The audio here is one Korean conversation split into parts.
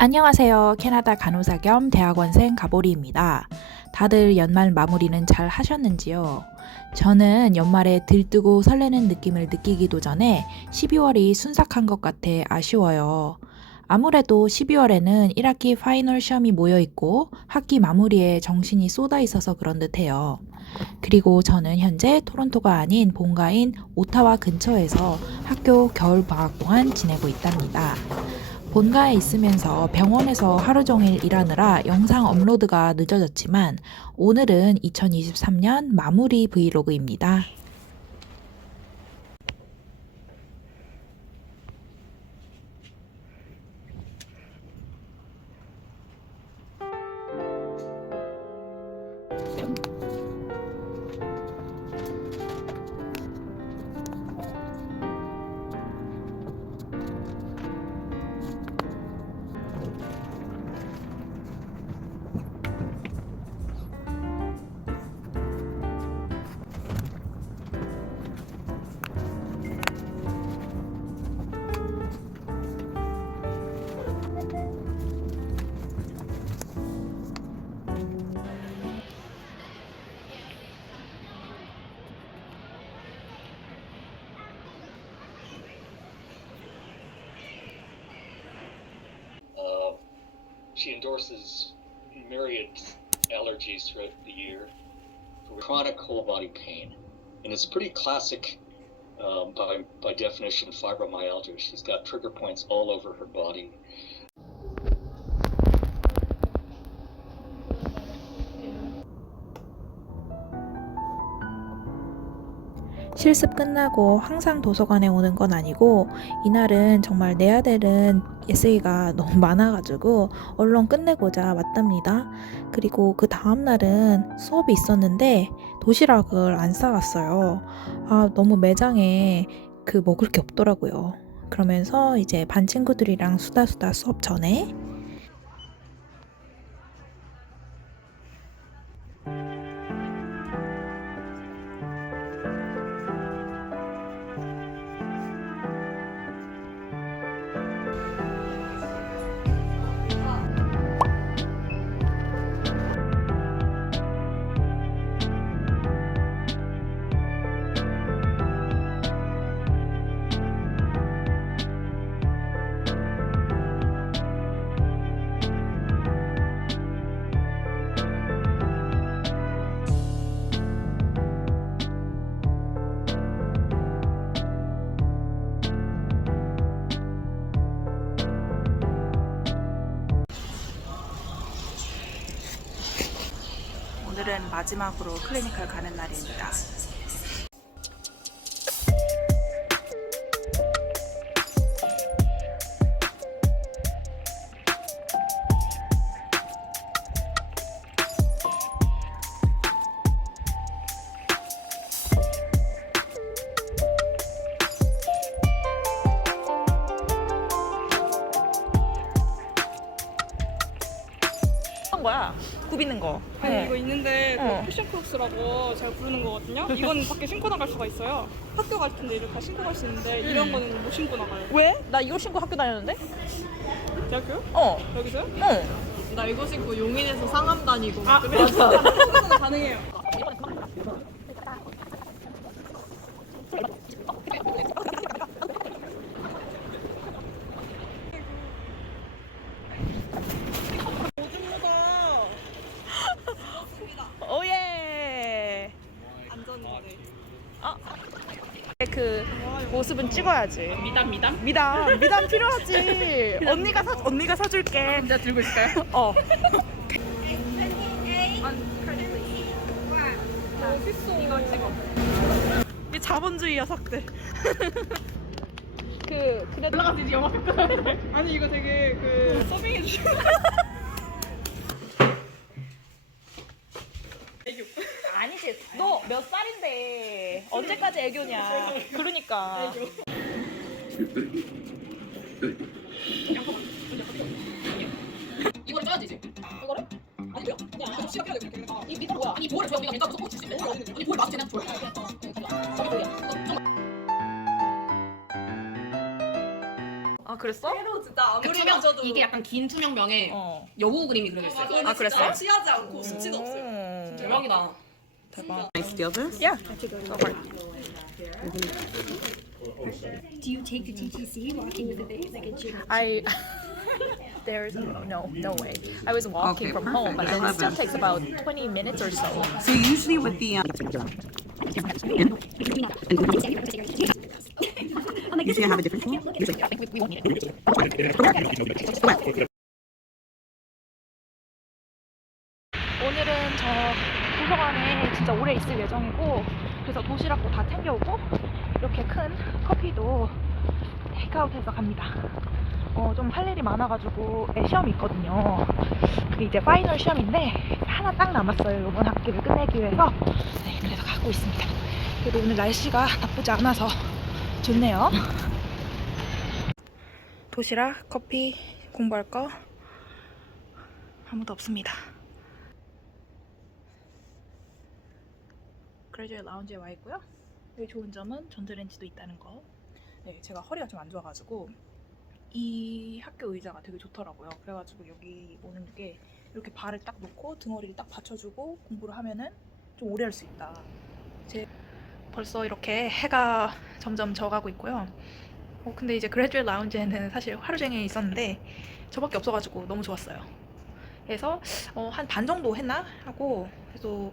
안녕하세요. 캐나다 간호사 겸 대학원생 가보리입니다. 다들 연말 마무리는 잘 하셨는지요? 저는 연말에 들뜨고 설레는 느낌을 느끼기도 전에 12월이 순삭한 것 같아 아쉬워요. 아무래도 12월에는 1학기 파이널 시험이 모여 있고 학기 마무리에 정신이 쏟아 있어서 그런 듯해요. 그리고 저는 현재 토론토가 아닌 본가인 오타와 근처에서 학교 겨울 방학 동안 지내고 있답니다. 본가에 있으면서 병원에서 하루 종일 일하느라 영상 업로드가 늦어졌지만 오늘은 2023년 마무리 브이로그입니다. She endorses myriad allergies throughout the year for chronic whole body pain. And it's pretty classic um, by, by definition fibromyalgia. She's got trigger points all over her body. 실습 끝나고 항상 도서관에 오는 건 아니고 이날은 정말 내야 되는 에세이가 너무 많아가지고 얼른 끝내고자 왔답니다. 그리고 그 다음날은 수업이 있었는데 도시락을 안 싸갔어요. 아, 너무 매장에 그 먹을 게 없더라고요. 그러면서 이제 반 친구들이랑 수다수다 수업 전에 오늘은 마지막으로 클리니컬 가는 날입니다. 굽이는 거. 아니 이거 있는데 그 어. 패션 크록스라고 잘 부르는 거거든요. 이건 밖에 신고 나갈 수가 있어요. 학교 갈 텐데 이렇게 다 신고 갈 수 있는데 이런 거는 못 신고 나가요. 왜? 나 이거 신고 학교 다녔는데? 대학교요? 어. 여기서요? 어. 나 이거 신고 용인에서 상암 다니고 아 맞아. 한국에서는 가능해요. 오예. 안전거리. 그 모습은 찍어야지. 미담 미담. 미담, 미담 필요하지. 언니가 사 언니가 사줄게. 진짜 들고 있을까요? 어. 이거 찍어. 이 자본주의 녀석들. 그 그래 올라가서 영화 평가해. 아니 이거 되게 그 서빙해 주시는. 아니지. 너몇 살인데 언제까지 애교냐. 그러니까. 이거를 써야지 이제. 이거를? 아니 왜요? 그냥 시간 껴야 돼. 이 밑에 뭐야? 아니 볼을 줘야 우리가 줄수 있는 아니 볼 마스 쟤는 줘. 저기 볼이야. 이거 좀 그랬어? 새로 진짜 아무리 투명 마셔도 이게 약간 긴 투명병에 어. 여우 그림이 그려져 있어요. 맞아. 아, 그랬어? 취하지 않고 수치도 없어요. 대박이다. Can I steal this? Yeah. Go for it. Do you take the TTC walking with the baby? Like? I. There's no no way. I was walking Okay, from home, but it still takes about 20 minutes or so. So usually with the um, see, I have a different 진짜 오래 있을 예정이고 그래서 도시락도 다 챙겨오고 이렇게 큰 커피도 테이크아웃해서 갑니다. 어, 좀 할 일이 많아가지고 네, 시험이 있거든요. 그게 이제 파이널 시험인데 하나 딱 남았어요. 이번 학기를 끝내기 위해서 네, 그래서 가고 있습니다. 그래도 오늘 날씨가 나쁘지 않아서 좋네요. 도시락, 커피, 공부할 거 아무도 없습니다. 그레듀얼 라운지에 와 있고요. 여기 좋은 점은 전자레인지도 있다는 거. 네, 제가 허리가 좀 안 좋아가지고 이 학교 의자가 되게 좋더라고요. 그래가지고 여기 오는 게 이렇게 발을 딱 놓고 등허리를 딱 받쳐주고 공부를 하면은 좀 오래 할 수 있다. 제 벌써 이렇게 해가 점점 져가고 있고요. 어, 근데 이제 그레듀얼 라운지에는 사실 하루 종일 있었는데 저밖에 없어가지고 너무 좋았어요. 그래서 어, 한 반 정도 했나 하고 그래도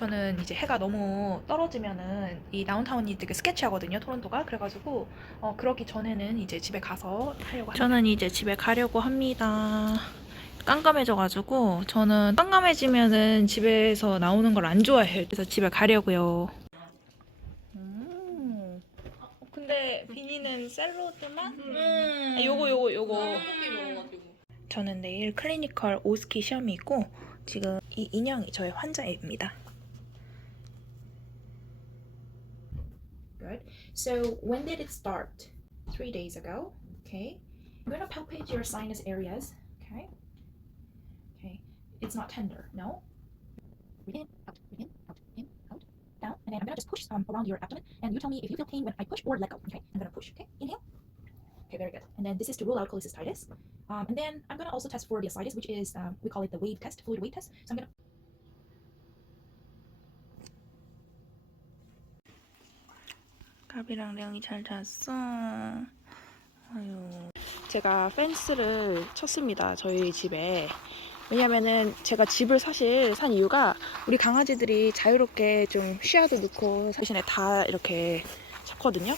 저는 이제 해가 너무 떨어지면은 이 다운타운이 되게 스케치하거든요 토론토가 그래가지고 어, 그러기 전에는 이제 집에 가서 하려고 저는 이제 집에 가려고 합니다 깜깜해져가지고 저는 깜깜해지면은 집에서 나오는 걸 안 좋아해요 그래서 집에 가려고요 음. 근데 비니는 샐러드만? 음. 아, 요거 요거 요거 먹어가지고. 저는 내일 클리니컬 오스키 시험이 있고 지금 이 인형이 저의 환자입니다. Good. So when did it start? Three days ago. Okay. I'm gonna palpate your sinus areas. Okay. Okay. It's not tender. No. In, out, in, out, in, out, down, and then I'm gonna just push um, around your abdomen, and you tell me if you feel pain when I push or let go. Okay. I'm gonna push. Okay. Inhale. Okay, very good. And then this is to rule out cholecystitis. Um, and then I'm gonna also test for the ascites, which is um, we call it the wave test, fluid wave test. So I'm gonna. 가비랑 레옹이 잘 잤어. 아유. 제가 펜스를 쳤습니다. 저희 집에. 왜냐면은 제가 집을 사실 산 이유가 우리 강아지들이 자유롭게 좀 쉬어도 넣고 대신에 다 이렇게 쳤거든요.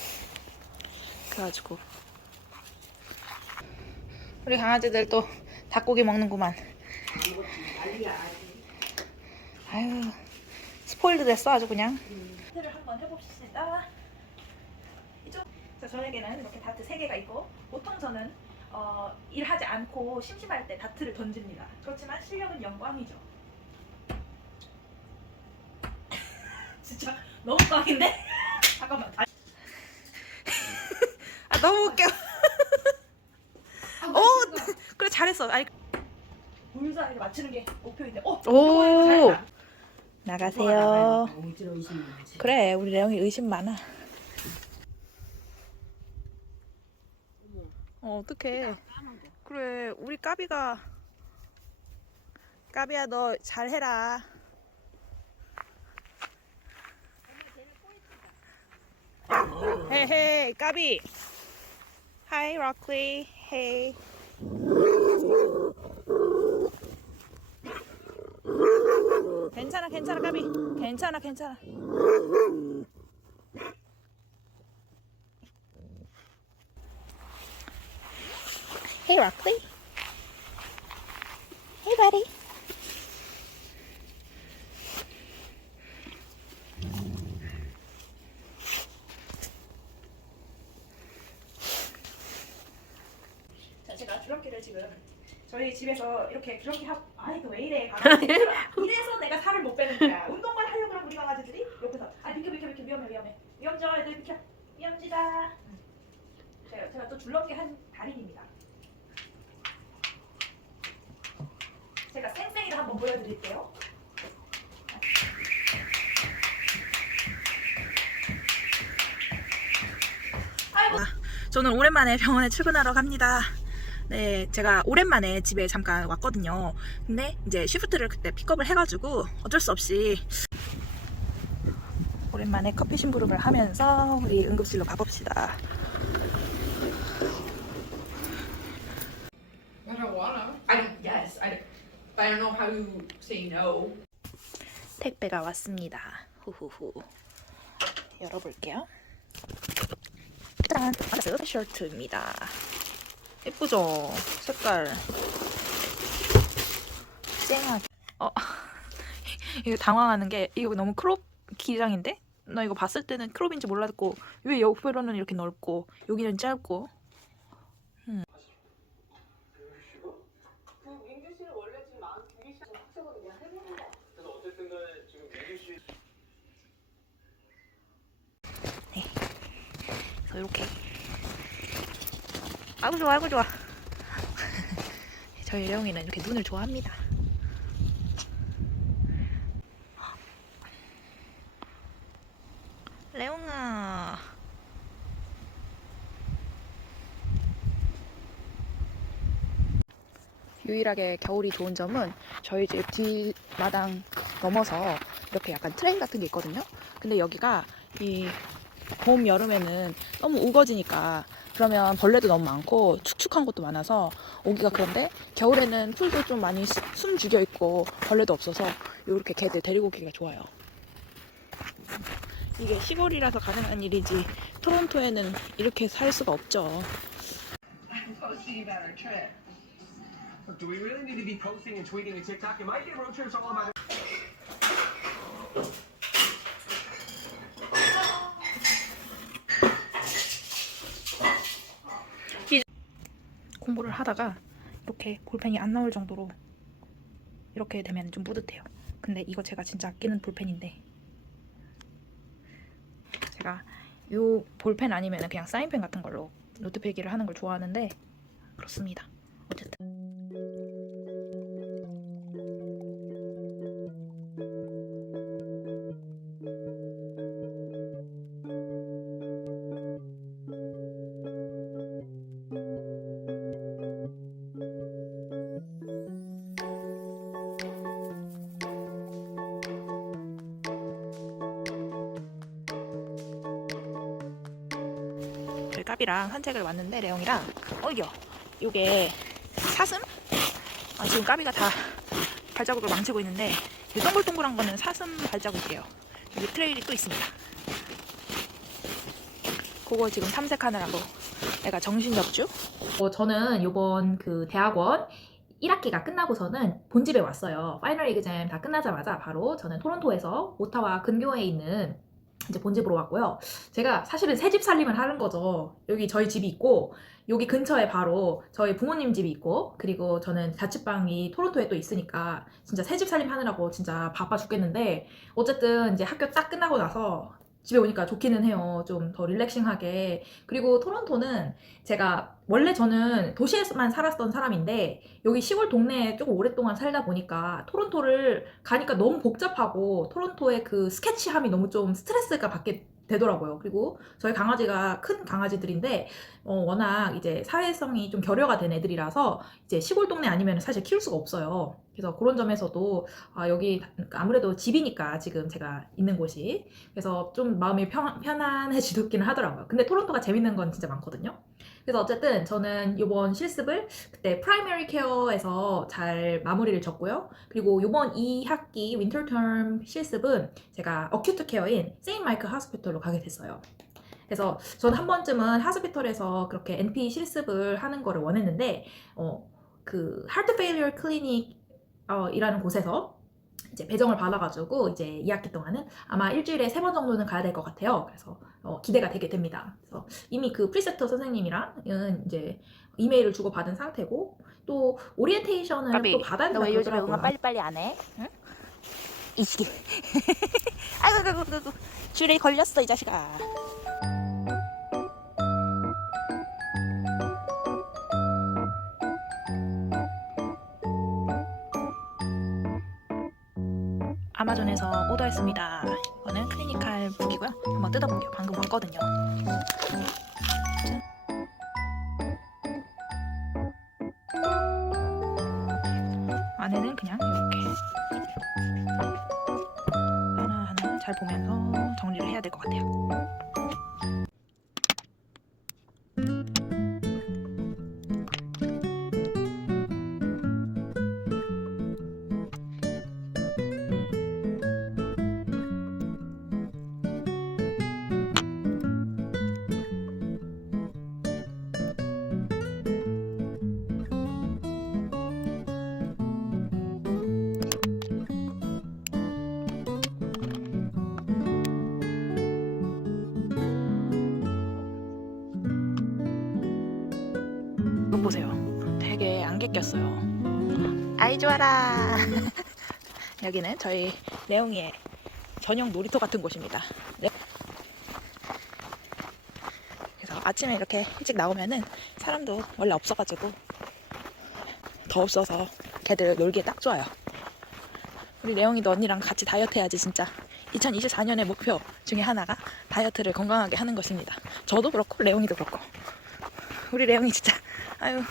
그래가지고 우리 강아지들 또 닭고기 먹는구만. 아유, 스포일드 됐어 아주 그냥. 테를 한번 해봅시다. 자 저에게는 이렇게 다트 3 개가 있고 보통 저는 어, 일하지 않고 심심할 때 다트를 던집니다. 그렇지만 실력은 영광이죠. 진짜 너무 꽝인데? 잠깐만. 아, 아 너무 웃겨. 오, 그래 잘했어. 아니 불사에 맞추는 게 목표인데. 오, 오. 나가세요. 그래, 우리 레옹이 의심 많아. 어, 어떡해. 그래, 우리 까비가 까비야 너 잘해라. 헤헤, 까비. Hi, Rockley. Hey. 괜찮아, 괜찮아, 까비. 괜찮아, 괜찮아. Hey, Rockley. Hey, buddy. 자, 제가 줄넘기를 지금 저희 집에서 이렇게 줄넘기 하고 아이 너왜 이래? 강아지 이래서 내가 살을 못 빼는 거야. 운동만 하려고 그러면 우리 강아지들이 옆에서 아 비켜 비켜 비켜. 위험해 위험해. 위험져 애들 비켜. 위험지다. 제가, 제가 또 줄넘기 한 달인입니다 제가 쌩쌩이를 한번 보여드릴게요 아이고 저는 오랜만에 병원에 출근하러 갑니다. 네, 제가 오랜만에 집에 잠깐 왔거든요. 근데 이제 쉬프트를 그때 픽업을 해가지고 어쩔 수 없이 오랜만에 커피 심부름을 하면서 우리 응급실로 가봅시다. I don't wanna. I don't. Yes, I. Don't, but I don't know how to say no. 택배가 왔습니다. 후후후. 열어볼게요. 짠! 아스 셔츠입니다. 예쁘죠? 색깔. 쨍하게. 어. 이거 당황하는 게 이거 너무 크롭 기장인데? 나 이거 봤을 때는 크롭인지 몰랐고 왜 옆으로는 이렇게 넓고 여기는 짧고 그래서 이렇게. 아이고 좋아 아이고 좋아. 저희 레옹이는 이렇게 눈을 좋아합니다. 레옹아. 유일하게 겨울이 좋은 점은 저희 집 뒷마당 넘어서 이렇게 약간 트레인 같은 게 있거든요. 근데 여기가 이 봄, 여름에는 너무 우거지니까 그러면 벌레도 너무 많고 축축한 것도 많아서 오기가 그런데 겨울에는 풀도 좀 많이 수- 숨 죽여 있고 벌레도 없어서 이렇게 개들 데리고 오기가 좋아요. 이게 시골이라서 가능한 일이지 토론토에는 이렇게 살 수가 없죠. do we really need to be posting and tweeting and TikTok? It might be a road trip, it's all about 하다가 이렇게 볼펜이 안 나올 정도로 이렇게 되면 좀 뿌듯해요. 근데 이거 제가 진짜 아끼는 볼펜인데 제가 이 볼펜 아니면 그냥 사인펜 같은 걸로 노트 필기를 하는 걸 좋아하는데 그렇습니다. 어쨌든 저희 까비랑 산책을 왔는데 레옹이랑 어이겨 요게 사슴? 아, 지금 까비가 다 발자국을 망치고 있는데 이 동글동글한 거는 사슴 발자국이에요. 여기 트레일이 또 있습니다. 그거 지금 탐색하느라고 내가 정신력주? 어, 저는 이번 그 대학원 1학기가 끝나고서는 본집에 왔어요. 파이널 에그잼 다 끝나자마자 바로 저는 토론토에서 오타와 근교에 있는 이제 본집으로 왔고요. 제가 사실은 새 집 살림을 하는 거죠. 여기 저희 집이 있고 여기 근처에 바로 저희 부모님 집이 있고 그리고 저는 자취방이 토론토에 또 있으니까 진짜 새 집 살림 하느라고 진짜 바빠 죽겠는데 어쨌든 이제 학교 딱 끝나고 나서 집에 오니까 좋기는 해요. 좀 더 릴렉싱하게. 그리고 토론토는 제가 원래 저는 도시에만 살았던 사람인데 여기 시골 동네에 조금 오랫동안 살다 보니까 토론토를 가니까 너무 복잡하고 토론토의 그 스케치함이 너무 좀 스트레스가 받게 되더라고요. 그리고 저희 강아지가 큰 강아지들인데 어, 워낙 이제 사회성이 좀 결여가 된 애들이라서 이제 시골 동네 아니면 사실 키울 수가 없어요. 그래서 그런 점에서도 아, 여기 아무래도 집이니까 지금 제가 있는 곳이 그래서 좀 마음이 편, 편안해지기는 하더라고요. 근데 토론토가 재밌는 건 진짜 많거든요. 그래서 어쨌든 저는 이번 실습을 그때 프라이머리 케어에서 잘 마무리를 졌고요. 그리고 이번 2학기 윈터 텀 실습은 제가 어큐트 케어인 세인 마이클 하스피털로 가게 됐어요. 그래서 전 한 번쯤은 하스피털에서 그렇게 NP 실습을 하는 거를 원했는데 어, 그 하트 페일리어 클리닉 어, 이라는 곳에서 이제 배정을 받아가지고 이제 2학기 동안은 아마 일주일에 세 번 정도는 가야 될 것 같아요. 그래서 어, 기대가 되게 됩니다. 그래서 이미 그 프리셉터 선생님이랑은 이제 이메일을 주고 받은 상태고 또 오리엔테이션을 까비, 또 받아야 된다 너왜 요즘에 그러더라고요. 응원 빨리빨리 안 해? 응? 이 시기. 아이고, 아이고, 아이고, 아이고. 줄에 걸렸어, 이 자식아. 아마존에서 오더했습니다. 이거는 클리니칼 북이고요. 한번 뜯어볼게요. 방금 왔거든요. 꼈어요. 아이 좋아라. 여기는 저희 레옹이의 전용 놀이터 같은 곳입니다. 네. 그래서 아침에 이렇게 일찍 나오면은 사람도 원래 없어가지고 더 없어서 걔들 놀기에 딱 좋아요. 우리 레옹이도 언니랑 같이 다이어트 해야지 진짜. 2024년의 목표 중에 하나가 다이어트를 건강하게 하는 것입니다. 저도 그렇고 레옹이도 그렇고. 우리 레옹이 진짜 아유